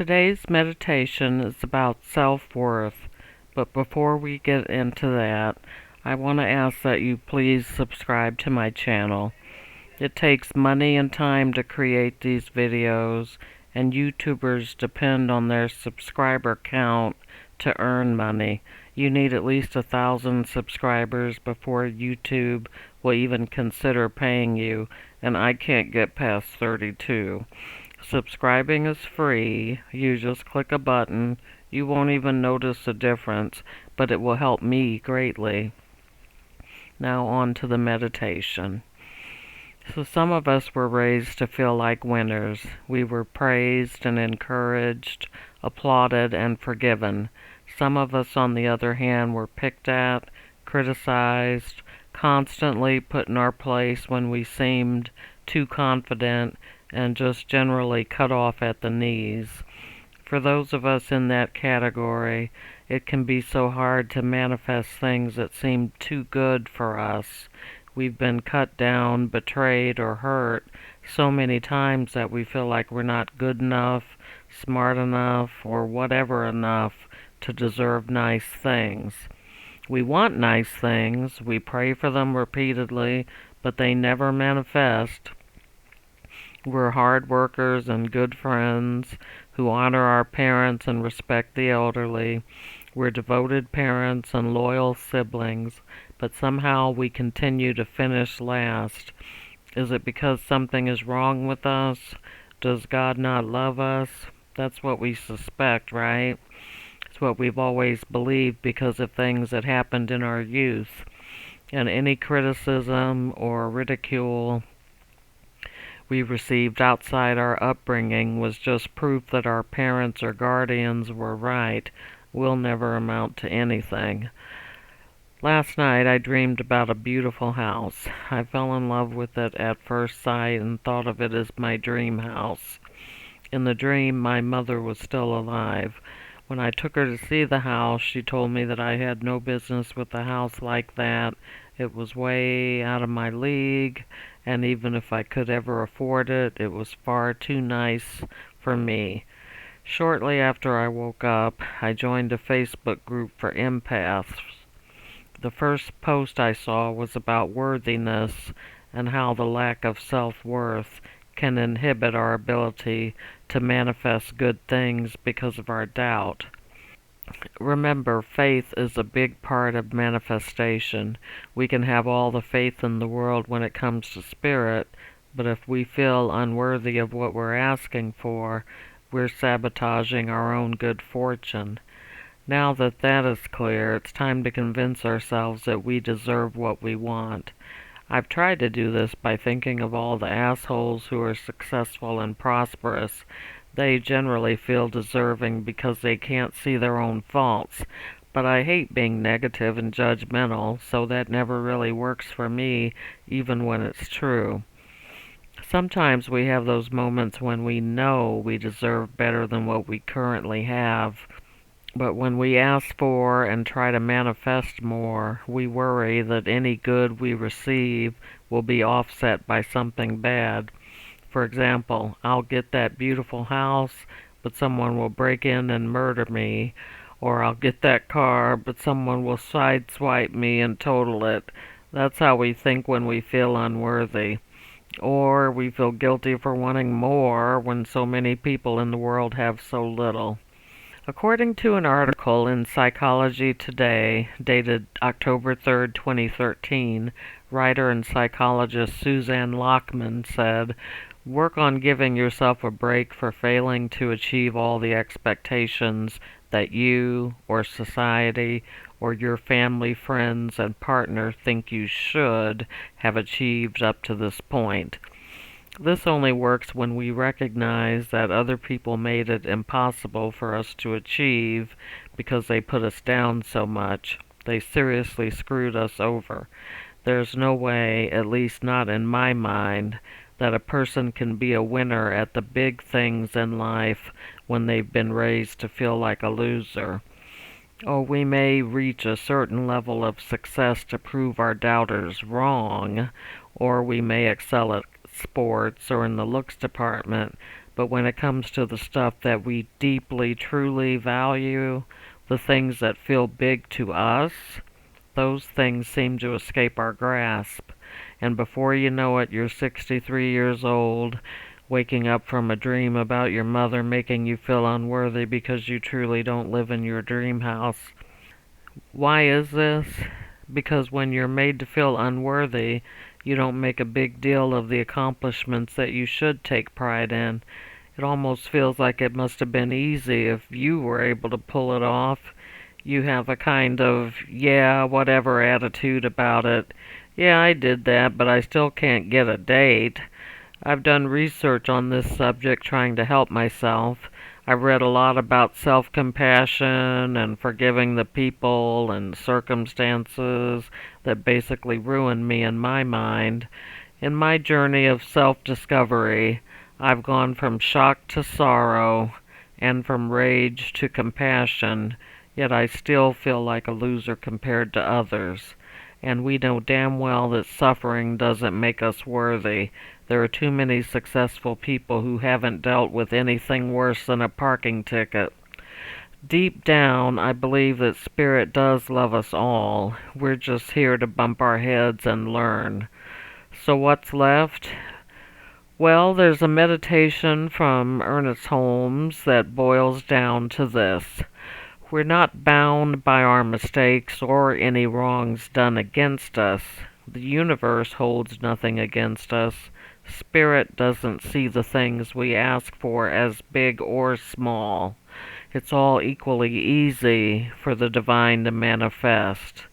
Today's meditation is about self-worth, but before we get into that, I want to ask that you please subscribe to my channel. It takes money and time to create these videos, and YouTubers depend on their subscriber count to earn money. You need at least 1,000 subscribers before YouTube will even consider paying you, and I can't get past 32. Subscribing is free. You just click a button. You won't even notice a difference, but it will help me greatly. Now on to the meditation. So some of us were raised to feel like winners. We were praised and encouraged, applauded and forgiven. Some of us, on the other hand, were picked at, criticized, constantly put in our place when we seemed too confident, and just generally cut off at the knees. For those of us in that category, it can be so hard to manifest things that seem too good for us. We've been cut down, betrayed, or hurt so many times that we feel like we're not good enough, smart enough, or whatever enough to deserve nice things. We want nice things, we pray for them repeatedly, but they never manifest. We're hard workers and good friends who honor our parents and respect the elderly. We're devoted parents and loyal siblings, but somehow we continue to finish last. Is it because something is wrong with us? Does God not love us? That's what we suspect, right? It's what we've always believed because of things that happened in our youth. And any criticism or ridicule we received outside our upbringing was just proof that our parents or guardians were right. We'll never amount to anything. Last night I dreamed about a beautiful house. I fell in love with it at first sight and thought of it as my dream house. In the dream, my mother was still alive. When I took her to see the house, she told me that I had no business with a house like that. It was way out of my league, and even if I could ever afford it, it was far too nice for me. Shortly after I woke up, I joined a Facebook group for empaths. The first post I saw was about worthiness and how the lack of self-worth can inhibit our ability to manifest good things because of our doubt. Remember, faith is a big part of manifestation. We can have all the faith in the world when it comes to spirit, but if we feel unworthy of what we're asking for, we're sabotaging our own good fortune. Now that that is clear, it's time to convince ourselves that we deserve what we want. I've tried to do this by thinking of all the assholes who are successful and prosperous. They generally feel deserving because they can't see their own faults. But I hate being negative and judgmental, so that never really works for me, even when it's true. Sometimes we have those moments when we know we deserve better than what we currently have. But when we ask for and try to manifest more, we worry that any good we receive will be offset by something bad. For example, I'll get that beautiful house, but someone will break in and murder me. Or I'll get that car, but someone will sideswipe me and total it. That's how we think when we feel unworthy. Or we feel guilty for wanting more when so many people in the world have so little. According to an article in Psychology Today, dated October 3rd, 2013, writer and psychologist Suzanne Lockman said, "Work on giving yourself a break for failing to achieve all the expectations that you, or society, or your family, friends, and partner think you should have achieved up to this point. This only works when we recognize that other people made it impossible for us to achieve because they put us down so much. They seriously screwed us over. There's no way, at least not in my mind, that a person can be a winner at the big things in life when they've been raised to feel like a loser. Oh, we may reach a certain level of success to prove our doubters wrong, or we may excel at sports or in the looks department, But when it comes to the stuff that we deeply, truly value, the things that feel big to us, those things seem to escape our grasp. And before you know it, you're 63 years old, waking up from a dream about your mother making you feel unworthy because you truly don't live in your dream house. Why is this? Because when you're made to feel unworthy, you don't make a big deal of the accomplishments that you should take pride in. It almost feels like it must have been easy if you were able to pull it off. You have a kind of, yeah, whatever attitude about it. Yeah, I did that, but I still can't get a date. I've done research on this subject trying to help myself. I've read a lot about self-compassion and forgiving the people and circumstances that basically ruined me in my mind. In my journey of self-discovery, I've gone from shock to sorrow and from rage to compassion, yet I still feel like a loser compared to others. And we know damn well that suffering doesn't make us worthy. There are too many successful people who haven't dealt with anything worse than a parking ticket. Deep down, I believe that Spirit does love us all. We're just here to bump our heads and learn. So what's left? Well, there's a meditation from Ernest Holmes that boils down to this. We're not bound by our mistakes or any wrongs done against us. The universe holds nothing against us. Spirit doesn't see the things we ask for as big or small. It's all equally easy for the divine to manifest.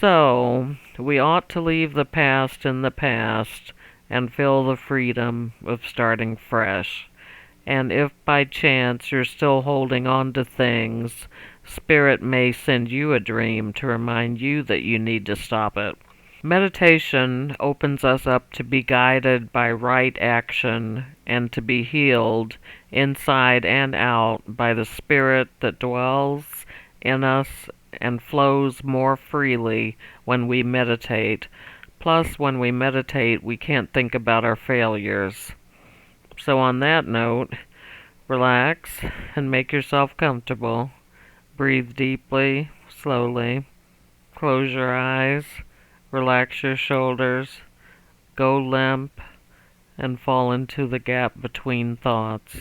So, we ought to leave the past in the past and feel the freedom of starting fresh. And if by chance you're still holding on to things, Spirit may send you a dream to remind you that you need to stop it. Meditation opens us up to be guided by right action and to be healed inside and out by the Spirit that dwells in us and flows more freely when we meditate. Plus, when we meditate, we can't think about our failures. So on that note, relax and make yourself comfortable. Breathe deeply, slowly. Close your eyes. Relax your shoulders. Go limp and fall into the gap between thoughts.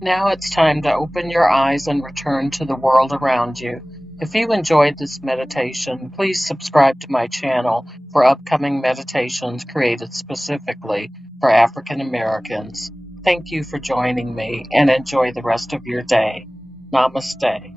Now it's time to open your eyes and return to the world around you. If you enjoyed this meditation, please subscribe to my channel for upcoming meditations created specifically for African Americans. Thank you for joining me and enjoy the rest of your day. Namaste.